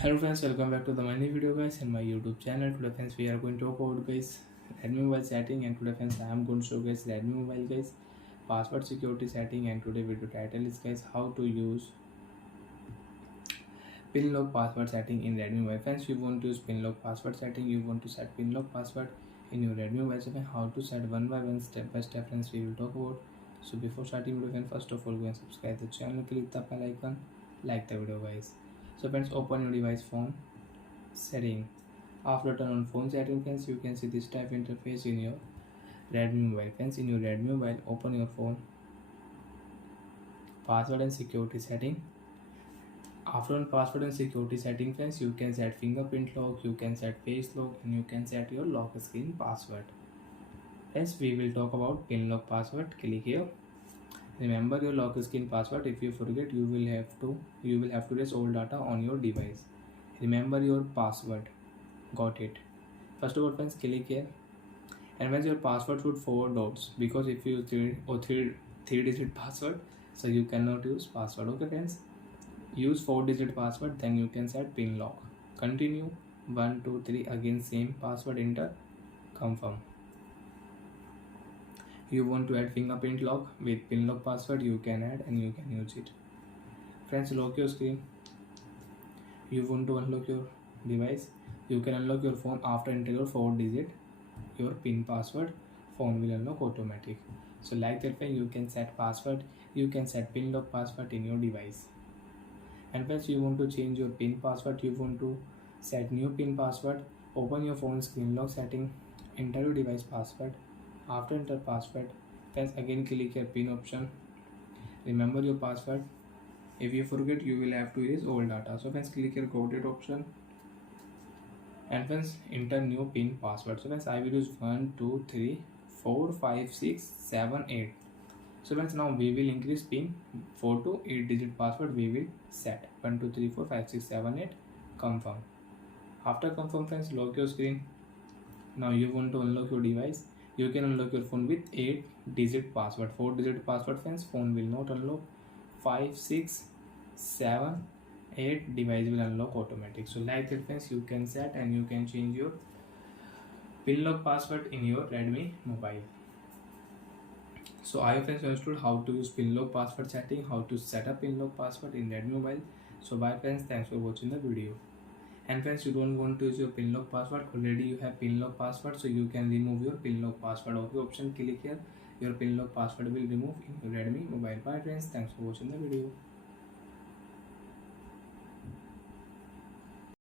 Hello friends, welcome back to the many video guys in my YouTube channel. Today friends we are going to talk about guys Redmi mobile setting, and today friends I am going to show guys Redmi mobile guys password security setting. And today video title is guys how to use pin lock password setting in Redmi mobile. Friends, you want to use pin lock password setting, you want to set pin lock password in your Redmi mobile setting. How to set one by one, step by step friends we will talk about. So before starting video friends, first of all go and subscribe the channel, click the bell icon, like the video guys. So friends, open your device phone setting. After turn on phone setting friends, you can see this type interface in your Redmi mobile. Friends, in your Redmi mobile, open your phone password and security setting. After on password and security setting friends, you can set fingerprint lock, you can set face lock, and you can set your lock screen password. Friends, we will talk about pin lock password. Click here. Remember your lock screen password. If you forget, you will have to erase all data on your device. Remember your password. Got it? First of all friends, click here, and once your password should 4 dots, because if you use three digit password, so you cannot use password. Okay friends, use 4-digit password, then you can set pin lock. Continue 1 2 3, again same password, enter, confirm. You want to add fingerprint lock with pin lock password, you can add and you can use it. Friends, lock your screen. You want to unlock your device, you can unlock your phone after entering your 4-digit your pin password. Phone will unlock automatic. So like that way you can set password, you can set pin lock password in your device. And once you want to change your pin password, you want to set new pin password, open your phone screen lock setting, enter your device password. After enter password, then again click your pin option, remember your password. If you forget, you will have to erase all data. So friends, click your got it option, and friends enter new pin password. So friends, I will use 1 2 3 4 5 6 7 8. So friends, now we will increase pin 4 to 8 digit password we will set. 1 2 3 4 5 6 7 8, confirm. After confirm friends, lock your screen. Now you want to unlock your device, you can unlock your phone with 8-digit password. 4-digit password friends, phone will not unlock. 5 6 7 8, device will unlock automatic. So like that friends, you can set and you can change your pin lock password in your Redmi mobile. So I have understood how to use pin lock password setting, how to set up pin lock password in Redmi mobile. So bye friends, thanks for watching the video. And friends, you don't want to use your pin lock password, already you have pin lock password, so you can remove your pin lock password. Okay option, click here, your pin lock password will remove in your Redmi mobile. Bye friends, thanks for watching the video.